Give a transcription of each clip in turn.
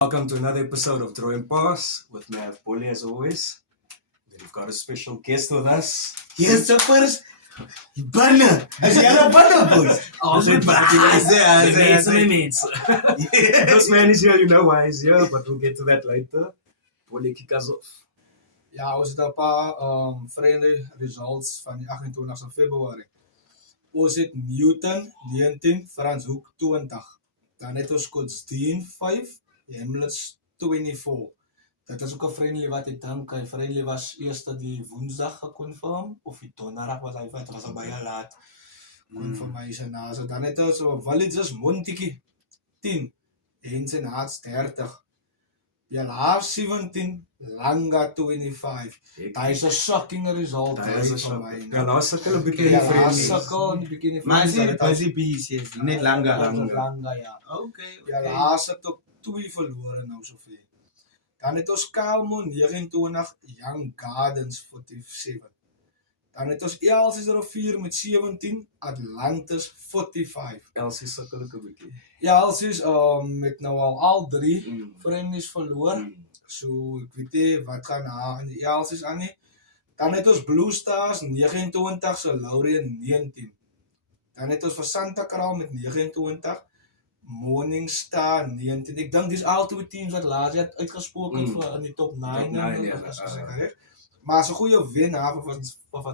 Welcome to another episode of Draw and Pass with Mav Bully as always. We've got a special guest with us. Here's the first banner. As jy al 'n banner boys. Altyd Memes. This man is here, you know why he's here, but we'll get to that later. Bully, kick us off. Ja, ons het 'n paar friendly results van die 28 Februarie. Ons het Newton 19, Franshoek 20. Dan het ons Kotsdien 5, Hamlets 24. Dit is ook 'n friendly wat ek dink hy friendly was eers die Woensdag geconfirm of die Donderdag was hy wat was baie laat. Confirmation na. So dan het ons Villages Montetjie 10, Hensen Hearts 30. Jalaar 17, Langa 25. That is a shocking result. That is a for shocking. my. Ja, laat sukkel 'n bietjie Ja, friendly. sukkel in die beginning. Maar is dit busy bees is net langer. Langa, ja. Okay. Ja, laat sit op 2 verlore nou soveel. Dan het ons Kalmo 29, Young Gardens 47. Dan het ons Elsies Rivier met 17, Atlantis 45. Elsie sukkel ook 'n bietjie. Ja, Elsies met nou al 3 friendlies verloor. So ek weet nie wat gaan na in die Elsies aan nie. Dan het ons Blue Stars 29 se Laurien 19. Dan het ons vir Santa Kraal met 29, Morningstar 19. Ek dink dis al twee teams wat laas jaar uitgespook het vir in die top 9 Top 9, ja, as ek reg. Maar so goeie wen af van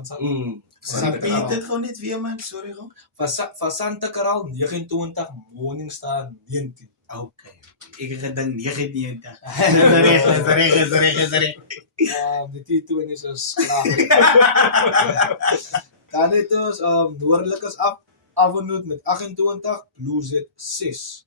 San Pieter gewoon net weer man, sorry gou. van Santa Kraal 29, Morningstar 19. Okay. Ek het gedink 99. Is reg. Die T20 is klaar. Dan het ons Noordelikes Avonhoed met 28, Blues het 6.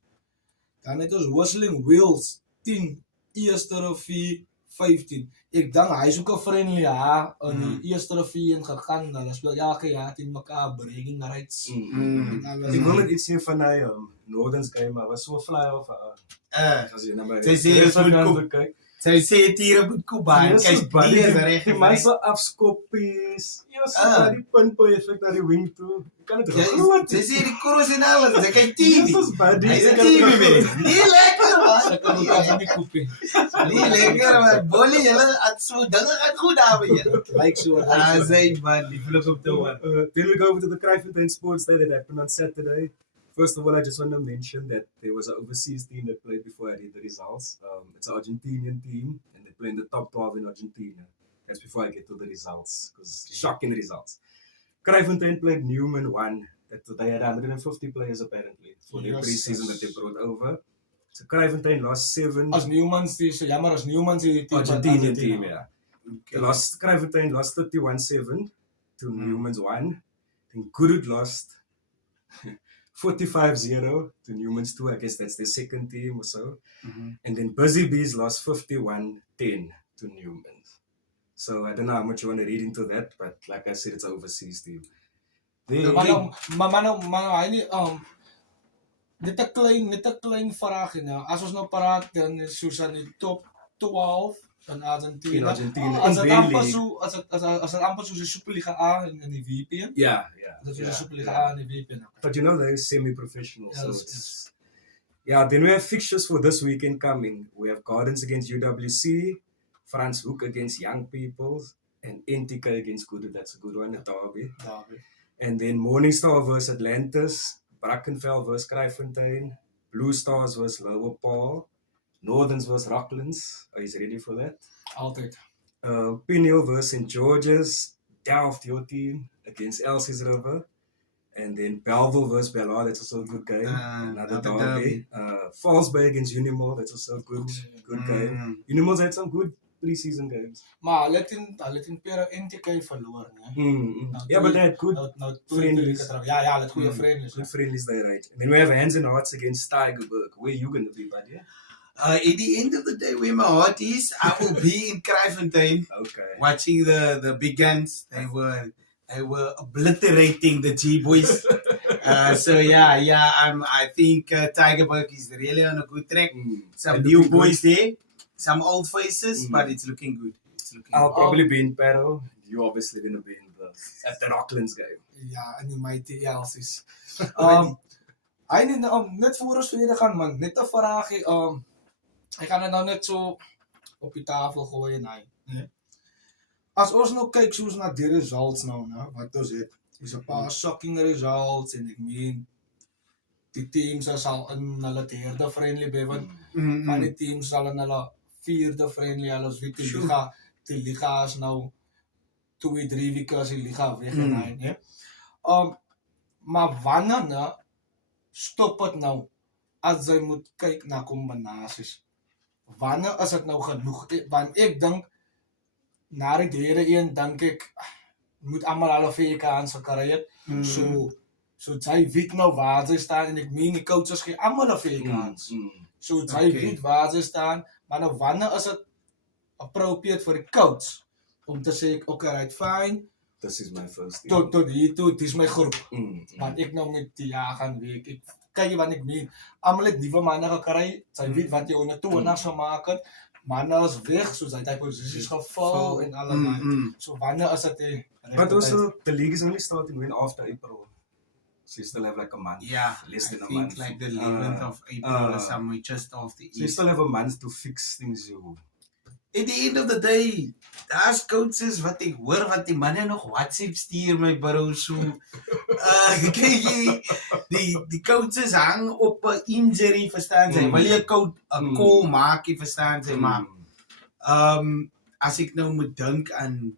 Dan het ons Whistling Wheels 10, Eerste Rivier 15. Ek dink hy is ook 'n friendly in die Eerste Rivier gegaan. Hulle speel elke jaar teen mekaar breaking rights. Ek wil net iets sê van hy Northern's game, maar was so fly off. As jy nou maar Sy sê dit moet kom. kyk. Sy sê tiere moet kom by. Kyk, die is reg. Die meeste afskoppies. Ja, so die punt perfect na die wing toe. Ek kan dit glo. Sy sê die koros en alles. Sy kyk TV. Jesus, buddy. Hy is 'n TV man. Nie lekker man. Ek kan ook as die koepie. Nie lekker man. Bolle, julle het so dinge gaan goed daar by julle. Like so. Sy man, die vlug op te hoor. Then we go over to the Kraaifontein Sports Day that happened on Saturday. First of all, I just want to mention that there was an overseas team that played before I read the results. It's an Argentinian team, and they play in the top 12 in Argentina. That's before I get to the results, because shocking results. Kraaifontein played Newman 1. They had 150 players apparently for their pre-season that they brought over. So Kraaifontein lost 7. As Newmans die so jammer as Newmans die team Argentinian team, yeah. Kraaifontein lost 31-7 to Newman's 1. Then Gurud lost 45-0 to Newman's 2. I guess that's their second team or so. And then Busy Bees lost 51-10 to Newman's. So I don't know how much you want to read into that, but like I said, it's an overseas team. Maar hy nie net 'n klein vraag nou. As ons nou praat dan is soos aan die top 12 van Argentina. In Argentina, As in dit amper Bailey. so as dit amper soos die Superliga A in die VPN. Yeah. Dat is die Superliga yeah. A in die VPN. But you know, they're semi-professional. So Yes, it's... Yeah, then we have fixtures for this weekend coming. We have Gardens against UWC, Franshoek against Young People, and NTK against Guru. That's a good one, a derby. And then Morningstar versus Atlantis, Brackenfell versus Kraaifontein, Blue Stars versus Lower Paul, Northerns versus Rocklands. Are you ready for that? Altyd. Pineal versus St. George's, Delft, your team, against Elsie's River. And then Belleville versus Bellard, that's also a good game. Another derby. Falls Bay against Unimall, that's also a good game. Unimall's had some good pre-season games. Maar hulle het in Pere NTK verloor, né? Yeah, but they had good Nou friendlies. Ja, hulle het goeie friendlies. Good friendlies there, right? And then we have Hands and Hearts against Steigerberg. Where you going to be, buddy? At the end of the day, where my heart is, I will be in Kraaifontein. Okay. Watching the big guns. They were obliterating the G boys. So I think Tigerberg is really on a good track. Some new boys there, some old faces, but it's looking good. I'll probably be in Perro. You're obviously going to be at the Rocklands game. Ja, in die Mighty Elsies. Hy net voor ons verder gaan man, net 'n vraagie. Ek gaan dit nou net so op die tafel gooi en hy. Nee. As ons nou kyk soos na die results nou, né, wat ons het. Dis 'n paar shocking results en ek meen die teams sal in hulle derde friendly bewen. Van die teams sal in hulle vierde friendly, alles weet die liga is nou 2-3 weke as die liga weg en hy, né? Maar wanneer nou stop dit nou as jy moet kyk na kombinasies? Wanneer is dit nou genoeg? Want ek dink na die derde een dink ek moet almal hulle vir kans gekry het. So jy weet nou waar jy staan en ek meen die coaches gee almal 'n vir kans. So jy weet waar jy staan, maar nou wanneer is dit appropriate vir die coach om te sê okay, right, fine. This is my first team. Tot hier toe, dis my groep. Want ek nou met die jaar gaan week. Ek kyk wat ek meen. Almal het nuwe manne gekry. Jy weet wat jy onder 20 sou maak het. Manne is weg, soos hy posisies geval en allemaal. So wanneer is dit But also, the league is only starting when after April. So you still have like a month. Yeah, less than I a think month. like the 11th of April or somewhere just after So you still have a month to fix things. At the end of the day, daar's coaches wat ek hoor wat die manne nog WhatsApp stuur my bro so. Kyk jy, die coaches hang op 'n injury, verstaan jy? Wil jy 'n call maak, verstaan jy? Maar as ek nou moet dink aan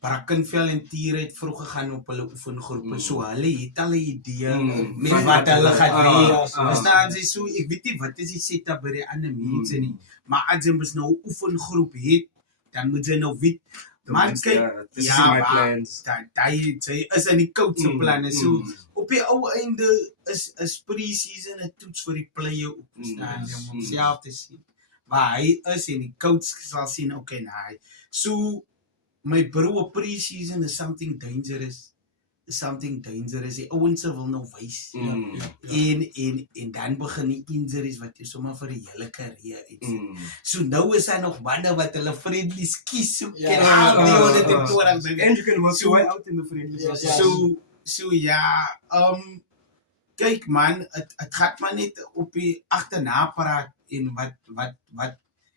Brackenfell en Tier het vroeg gegaan op hulle oefengroepe, so hulle het al 'n idee met wat hulle gaan doen. Verstaan jy? So ek weet nie wat is die setup by die ander mense nie, maar as jy mos nou 'n oefengroep het, dan moet jy nou weet, maar kyk, this is my plans. Jy is in die coach se planne, so op die ou einde is pre-season 'n toets vir die player op, verstaan jy, om homself te sien. Maar hy is en die coach sal sien, okay, nee. So my bro, pre-season is something dangerous. Die ouens wil nou wys. En dan begin die injuries wat jy sommer vir die hele karier het. So nou is daar nog manne wat hulle friendlies kies. And you can work your way out in the friendlies. So ja, kyk man, het gaat maar net op die agterna praat en wat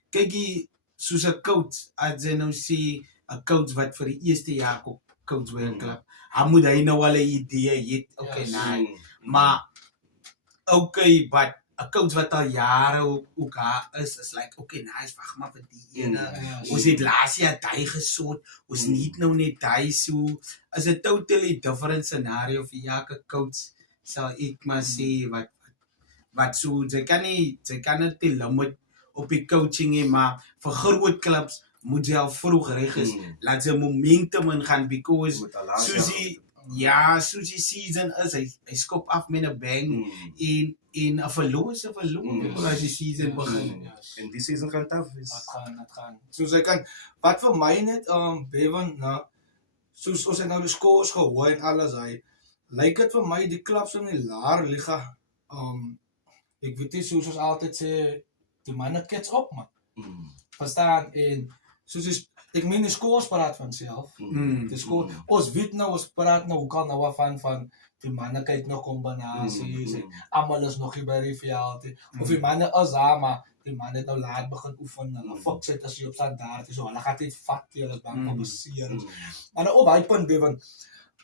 kyk jy soos 'n coach, as jy nou sê 'n coach wat vir die eerste jaar coach by 'n klub, moet hy nou al 'n idee het, okay, nee. Maar okay, but 'n coach wat al jare ook is like, okay, nice, wag maar vir die ene. Ons het laas jaar daai gesort, ons niet nou net daai, so is 'n totally different scenario vir elke coach, sal ek maar sê wat so, jy kan net die limit op die coaching hê, maar vir groot clubs moet jy al vroeg reg is, laat jy momentum ingaan, because soos die season is, hy skop af met 'n bang, en 'n verloor is 'n verloor as die season begin. En die season gaan tough is. Het gaan. Soos hy kan, wat vir my net, Bevan, soos ons het nou die scores gehoor en alles, lyk het vir my die clubs in die laer liga, ek weet nie, soos ons altyd sê, die manne catch op, man. Verstaan, en soos ek meen die scores praat van self. Die score, ons weet nou, ons praat nou, hoe kan nou van die manne kyk nog kombinasies, en almal is nog nie by die veld, of die manne is daar, maar die manne het nou laat begin oefen, hulle foks het as jy op standaard, so hulle gaat dit vat, hulle is bang van beserings. Maar nou op hy punt, Bevan,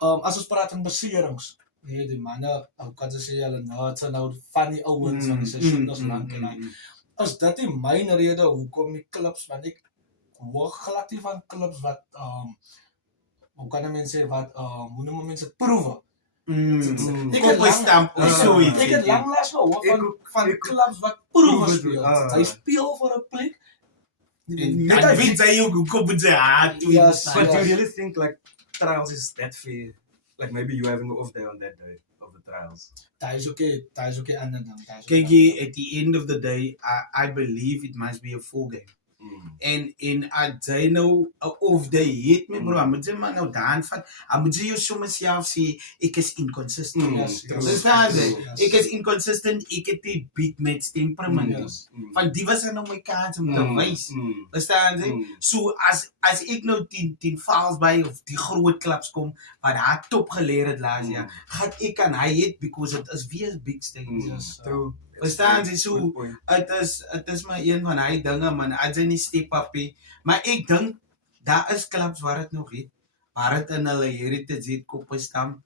as ons praat van beserings, nee, die manne, hoe kan jy sê, hulle naadse nou van die ouwens, van die seisoen is lang, en is dit die myn rede, hoekom die clubs, want ek hoor glad nie van clubs wat, hoe kan mense sê, wat, hoe noem mense het proewe? Ek het langlaas gehoor van clubs wat proewe speel. Hy speel vir 'n plek. Dan weet jy ook, hoekom moet jy hard doen? But do you really think like trials is that fair? Like maybe you having an off day on that day of the trials. That is okay ander dan. Kyk, at the end of the day, I believe it must be a full game. En as jy nou 'n off day het, my bro, moet jy maar nou daan vat, moet jy jou sommer self sê, ek is inconsistent. Ek is inconsistent, ek het die big match temperament. Van die was nou my kans om te wys. Verstaan jy? So as ek nou 10 fouls by of die groot clubs kom, wat hy top geleer het laas jaar, gaan ek aan hy het, because it is weer big stage. True. Verstaan jy? So Good point. dit is maar een van hy dinge man, as jy nie step up nie. Maar ek dink daar is clubs waar dit nog het. Waar dit in hulle heritage het koppe stamp.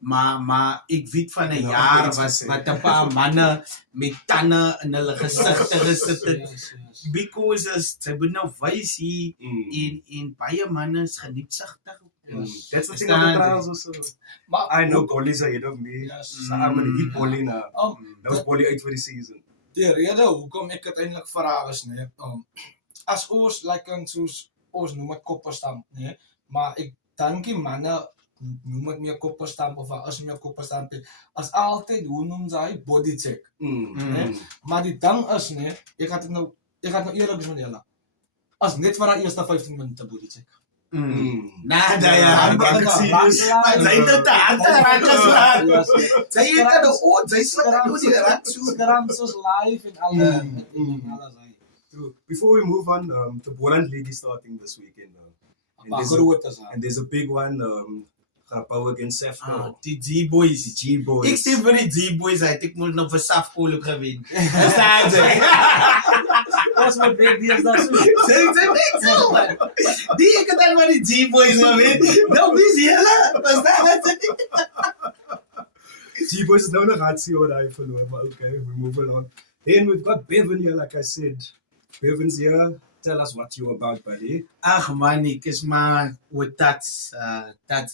Maar ek weet van 'n Ja, jaar iets gesê. wat 'n paar manne met tande in hulle gesigte gesit het. Yes. Because sy moet nou wys hier en baie manne is geniepsigtig. That's the thing Verstaan about the jy? trials also. Maar I know Bolly's ahead of me. Yes. So I'm gonna hit Bolly now. That was dat Bolly uit for the season. die rede hoekom ek dit eintlik vra is nee, as ons like in soos ons noem dit kopperstamp, nee, maar ek dink die manne noem dit meer kopperstamp of as meer kopperstamp as altyd hoe noem jy body check. Maar die ding is nee, ek het nou eerlik is met julle. As net vir daai eerste 15 minute body check. Nada ja, Dan maar serious. sy het te hard geraak geslaan. Sy het aan die oor, sy slap nou die raak so. Skrams is live en alles. True. Before we move on, the Boland League is starting this weekend. Maar groot is And there's a big one, Grapau against Sefco. Die G-boys. G-Boys. Ek sê vir die G-boys, hy het ek moet nog vir Safco ook gewen. Verstaan jy? Ons moet weet die is daar so. Sy weet so man. Die ek het al maar die G-boys gewen. Nou wie is julle? Verstaan jy? G-Boys is nou nog ratsie hoor hy verloor, but okay, we move along. Then we've got Bevan here, like I said. Bevan's here. Tell us what you're about, buddy. Ag man, ek is maar with that's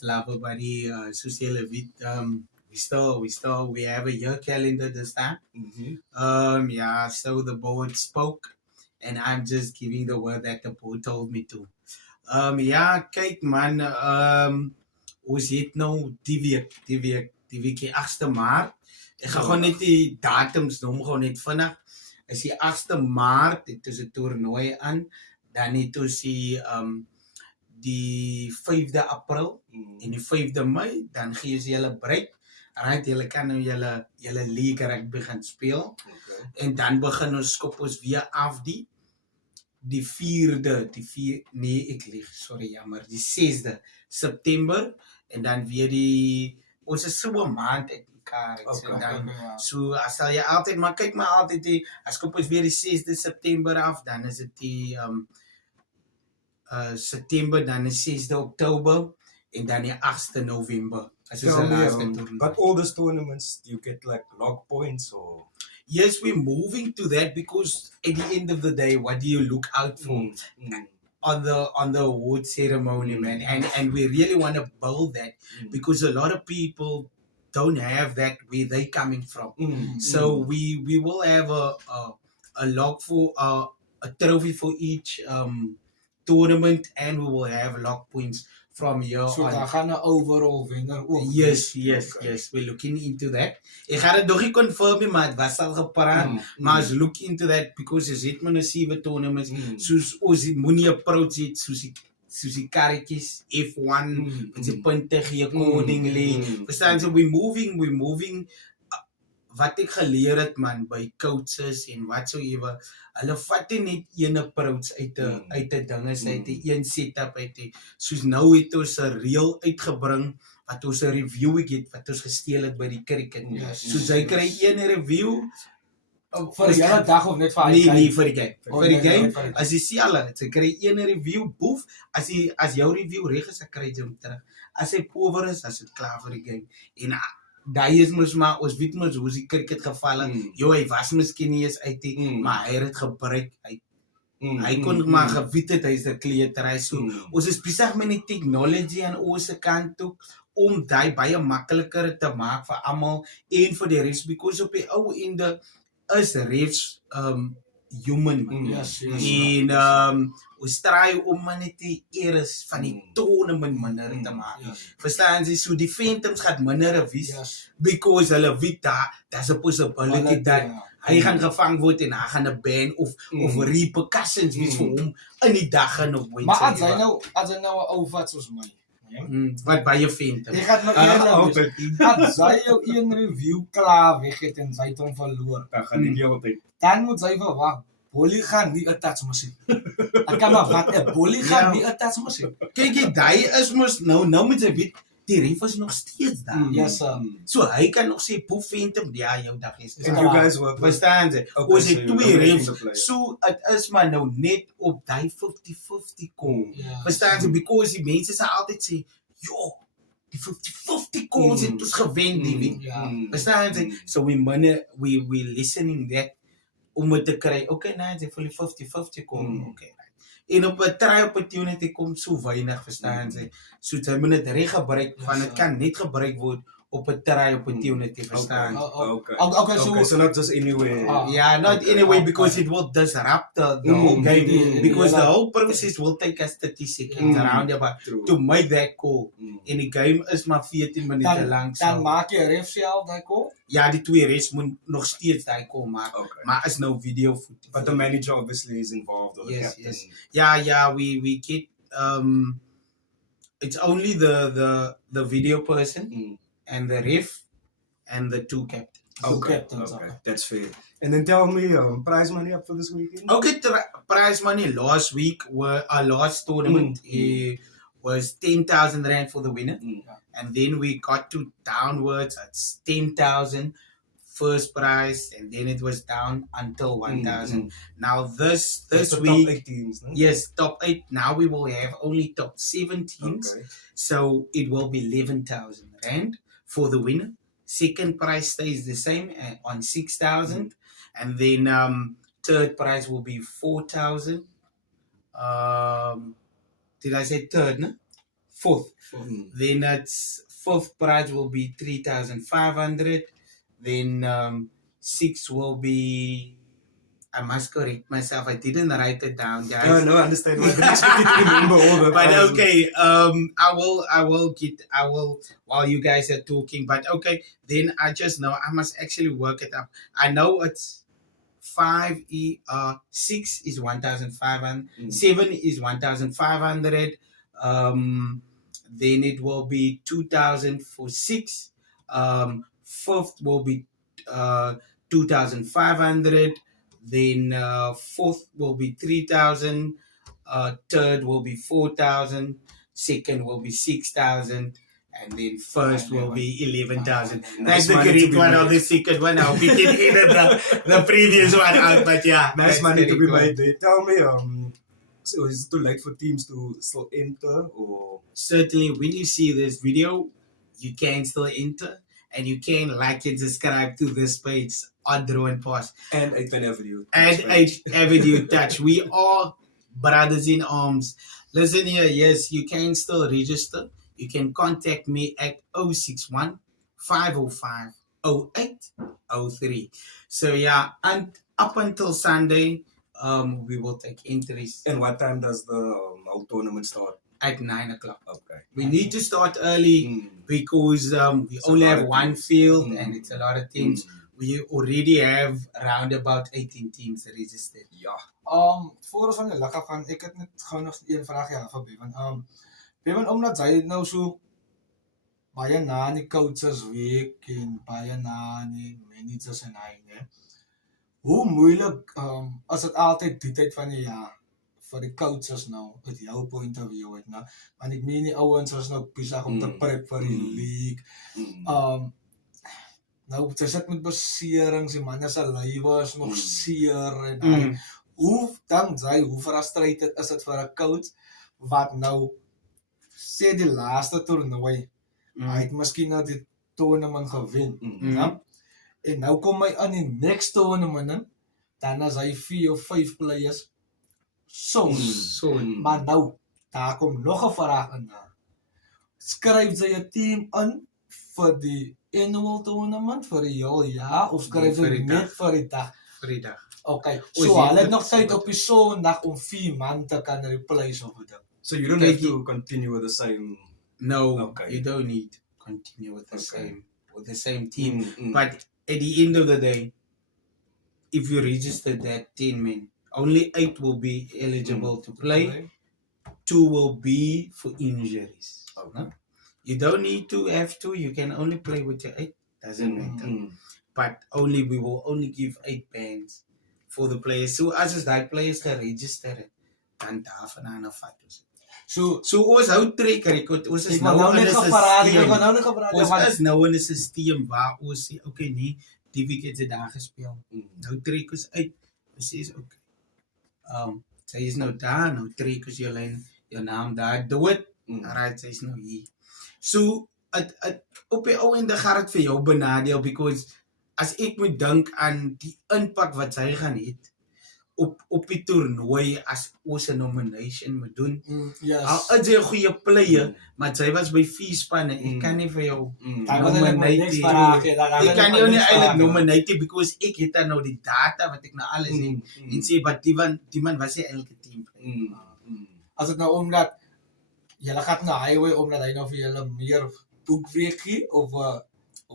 love buddy, soos julle weet, we have a year calendar this time. Yeah, so the board spoke and I'm just giving the word that the board told me to. Ja, kyk man, ons het nou die week 8 Maart. Ek gaan gewoon net die datums noem, gewoon net vinnig. Is die 8 Maart, het is 'n toernooi aan. Dan het ons die 5de April en die 5de Mei, dan gee jy julle break. Right, julle kan nou julle league rugby gaan speel. Okay. En dan begin ons skop ons weer af die 4de, nee ek lieg, sorry jammer, die 6de September en dan weer ons is so 'n maand uit mekaar. Okay. En dan so as sal jy altyd maar kyk maar altyd as skop ons weer die 6de September af, dan is dit die September, dan is 6de Oktober en dan die 8de November. As is Tell die me, laaste toernooi. but all those tournaments, do you get like log points or? Yes, we're moving to that because at the end of the day, what do you look out for on the award ceremony, man? And we really want to build that because a lot of people don't have that where they coming from. So we will have a log for a trophy for each tournament, and we will have log points from here So on. daar gaan 'n overall wenner ook. Yes, Okay. we're looking into that. Ek gaan dit nog nie confirm nie, maar het was al gepraat. Maar as look into that because as het maar 7 tournaments, soos ons moenie approach het soos die karretjies F1 met die punte gee accordingly. Verstaan jy, we're moving wat ek geleer het man by coaches en whatsoever, hulle vat nie net een approach uit 'n ding is uit 'n een setup uit. Soos nou het ons 'n reel uitgebring wat ons 'n review het wat ons gesteel het by die cricket. So jy kry een review Vir die hele dag of net vir Nee, vir die game. Oh, Vir die nee, game, nee, vir die as jy sien hulle, jy kry een review, boef, as jou review reg is, dan kry jy hom terug. As hy power is, as dit klaar vir die game. En daai is mos maar, ons weet mos hoe die cricket gevalle, hy was miskien nie eens uit die, maar hy het dit gebruik, hy kon maar geweet het, hy is 'n kleuter, so, ons is besig met die technology aan ons kant toe, om daai baie makliker te maak vir almal en vir die refs, because op die ou ende is refs human. En ons try om net die eres van die tournament minder te maak. Verstaan jy? So die Phantoms gaan minder wees because hulle weet daar's 'n possibility dat hy gaan gevang word en hy gaan 'n ban of repercussions wees vir hom in die dag gaan nog win. Maar as hy nou 'n ou vat soos my, wat baie Phantom. jy gaan nog as hy jou een review klaar weg het en hy het hom verloor, Dan gaan die altyd. dan moet hy verwag Bolly gaan nie 'n touch mos hê. Ek kan maar wat 'n Bolly gaan nie 'n touch mos hê. Kyk jy, daai is mos nou moet jy weet die ref is nog steeds daar. Yes, sir. So hy kan nog sê boef Phantom, ja, jou dag is And klaar. you guys work with... Verstaan jy? Okay, Ons so het you're twee not making refs. the play. So het is maar nou net op die 50-50 kom. Ja. Verstaan jy? Because die mense sal altyd sê, "Jo, die 50-50 calls het ons gewen die week." Ja. Verstaan jy? So we listening that om het te kry. Okay, nee, jy vir die 50-50 kom. Okay. En op 'n try opportunity kom so weinig, verstaan jy? So jy moet dit reg gebruik, want dit kan net gebruik word op 'n try opportunity, verstaan jy? Okay. Okay, so Okay, so not just anywhere. Yeah, not Okay. anyway, because it will disrupt the whole game. Because the whole process will take us 30 seconds around about True. to make that call. En die game is maar 14 minute lank. dan So. maak jy ref self daai call. Ja, die twee refs moet nog steeds daai call maak. Okay. Maar is nou video footage. But the manager obviously is involved, or the Yes, captain. yes. Yeah, we get it's only the video person and the ref and the two captains. Okay, captains, okay, okay. that's fair. And then tell me, prize money up for this weekend? Okay, prize money last week were our last tournament was 10,000 rand for the winner, and then we got to downwards at 10,000 first prize, and then it was down until 1,000. Now this That's the week, top 8 teams, no? yes, top 8. Now we will have only top 7 teams, Okay. so it will be 11,000 rand for the winner. Second prize stays the same on 6,000, and then third prize will be 4,000. Did I say third? No? Fourth. Then it's fourth prize will be 3,500. Then six will be. I must correct myself. I didn't write it down, guys. No, I understand. I didn't expect you to remember all the But prizes. okay, I will while you guys are talking. But okay, then I just know I must actually work it up. I know it's 6 is 1,500, 7 is 1,500. Then it will be 2,000 for 6. Fourth will be 2,500. Then fourth will be 3,000. Third will be 4,000. Second will be 6,000. And then first will be 11,000. That's Nice the money to correct be one made. or the second one. Now we can edit the previous one out, but yeah. Nice that's money the to be correct one. made there. Tell me, so is it too late for teams to still enter, or Certainly, when you see this video, you can still enter and you can like and subscribe to this page on Drone Pass and 8 Avenue? and Avenue Touch. We are brothers in arms. Listen here, yes, you can still register. You can contact me at 061 505 0803. So yeah, and up until Sunday, we will take entries And what time does the whole tournament start? at 9 o'clock. Okay. We need to start early because we It's a only lot have of one teams. field and it's a lot of teams. We already have around about 18 teams registered. Ja. Voor ons van die lekker gaan, ek het net gou nog een vraag ja vir Bevan. Bevan, omdat hy nou so baie na aan die coaches week en baie na aan die managers en hy, né? Hoe moeilik as dit altyd die tyd van die jaar vir die coaches nou, uit jou point of view, né? Want ek meen die ouens is nou besig om te prep vir die league. Nou, jy sit met beserings, die man is lywe is nog seer en hy, hoe frustrated is dit vir 'n coach wat nou sê die laaste toernooi, hy het miskien nou die tournament gewen, ja? En nou kom hy aan die next tournament in, dan is hy 4 of 5 players so, maar nou, daar kom nog 'n vraag in daar. Skryf jy 'n team in vir die annual tournament vir die hele jaar of skryf vir jy die net vir die dag? Vrydag. Okay, Ons so het hulle het dit nog tyd so op die Sondag om 4 man te kan replace of dit. So you don't have to continue with the same. No, Okay. you don't need to continue with the same team. Mm. But at the end of the day, if you register that 10 men, only 8 will be eligible to play. 2 will be for injuries. No? You don't need to have 2. You can only play with your 8. Doesn't matter. But we will only give 8 bands for the players. So as is that players can register it, dan daarvan aan af vat ons. So, ons hou trekker, ons is ek wil nou in net 'n gevraag, ek systeem. wil nou net gevraag, Ons want is nou in 'n stelsel waar ons sê, okay, nee, die week het sy daar gespeel. Nou trek ons uit. Ons sê, okay, sy is nou daar, nou trek ons jou naam daar, dood. Alright, sy is nou hier. So, op die ou ende gaan dit vir jou benadeel, because as ek moet dink aan die impak wat sy gaan hê op die toernooi as ons 'n nomination moet doen. yes. Al is jy 'n goeie player, maar sy was by 4 spanne. Ek kan nie vir jou Daar was eintlik maar niks nominate. vraag nie. Ek kan jou nie eintlik nominate because ek het dan nou die data wat ek nou alles het. En sê, but die man was nie eintlik 'n team. As dit nou omdat julle gaan na highway omdat hy nou vir julle meer boekweek gee of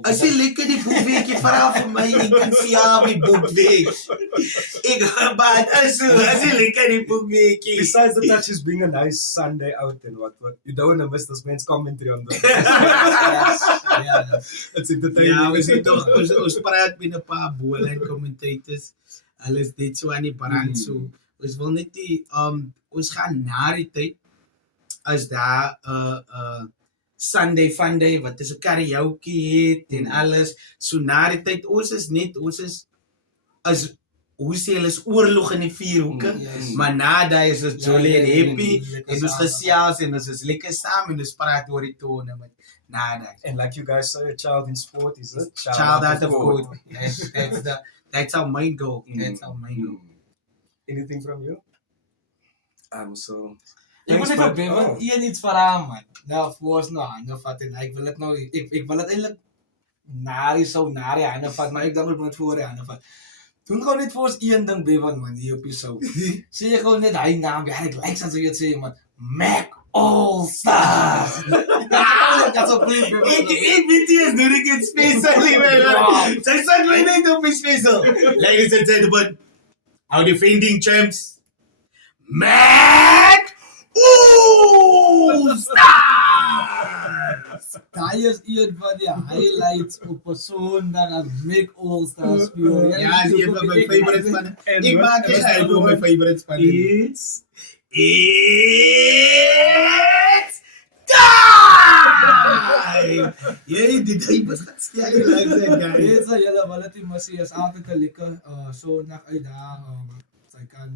As jy lekker die boekweekie vra vir my, ek kan vir jou die boekweek. Maar as jy lekker die boekweekie. Besides the touches being a nice Sunday out and what, you don't want to miss this man's commentary on the. It's entertaining. Ja, ons praat met 'n paar bowling commentators. Alles dit so aan die brand so. Ons wil net die ons gaan na die tyd as daar Sunday Funday wat is 'n karaoke het en alles. So na die tyd ons is hoe sê hulle is oorlog in die vier hoeke. Maar na daai is ons jolly en happy en ons gesels en ons is lekker saam en ons praat oor die toernooien na daai. And like you guys say, a child in sport is a Child out of code. That's our main goal. That's our main goal. Anything from you? So. Ek moet net op Bevan iets vra man. Nou voor ons nou hande vat en ek wil dit nou ek wil dit eintlik na die hande vat, maar ek dink moet voor die hande vat. Doen gou net vir ons een ding Bevan man hier op die sou. Sê jy gou net hy naam, ja ek like as jy dit sê man. Mac All Stars. That's a brief Bevan. Ek weet jy is doen ek dit specially man. Sy sê my net op die special. Ladies and gentlemen, our defending champs, Mac All Stars! Daai is een van die highlights op 'n Sondag as Mac All Stars speel. Ja, dis een van my favorite spanne. Ek maak dit uit op my favorite spanne. It's time! Jy die ding was gaan skel like that guy. Dit is julle wil dit mos is altyd 'n lekker Sondag uit daar. Sy kan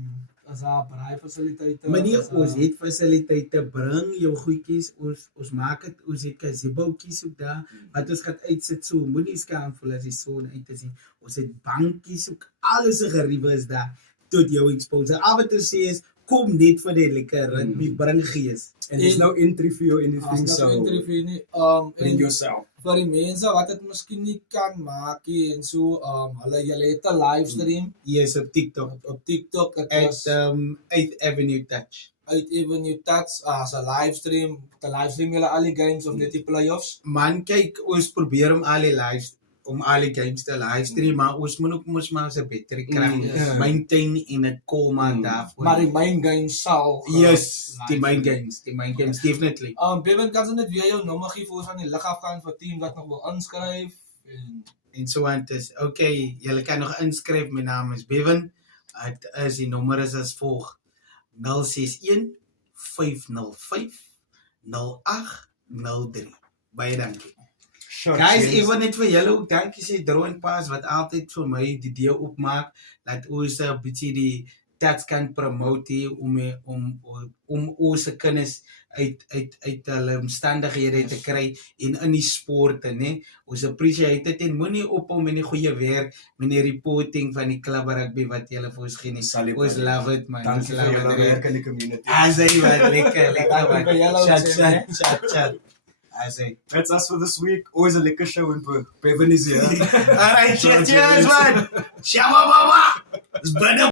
as daar braai fasiliteite. Meneer, ons het fasiliteite, bring jou goedjies, ons maak dit, ons het gazeboutjies ook daar, wat ons gaan uitsit so, moenie skaam voel as die son uit te sien. Ons het bankies ook, alles geriewe is daar, tot jou exposure. Al wat ons sê is, kom net vir die lekker rugby, bring gees. And there's no entry fee or anything, so bring en yourself. vir die mense wat dit miskien nie kan maak nie en so, julle het 'n livestream Yes, op TikTok. op TikTok, dit At was 8th Avenue Touch. uit Avenue Touch as 'n livestream, julle al die games of net die playoffs. Man, kyk, ons probeer om al die games te livestream, maar ons moet ook mos maar se beter kry. yes. Maintain in 'n call man daarvoor. Maar die main game sal Yes, die live main wees. games, definitely. Bevan, kan jy net weer jou nommer gee vir ons aan die lig afgaan vir team wat nog wil inskryf En so aan is, okay, julle kan nog inskryf, my naam is Bevan. Die nommer is as volg, 061 505 0803. Baie dankie. Guys, ek wil net vir julle ook dankie sê, Drone Pass, wat altyd vir my die deel opmaak, dat ons 'n bietjie die tats kan promote om ons kennis uit hulle omstandighede te kry en in die sporte, né? Ons appreciate dit en moenie ophou met die goeie werk, met die reporting van die club rugby wat julle vir ons gee nie. Ons love it man. Dankie vir julle werk in die community. Asai wat lekker Dankie vir julle man. ook sê, Chat. Asai. That's us for this week. Always a liquor show in Bevan is here. Alright, cheers man. Shawa baba. It's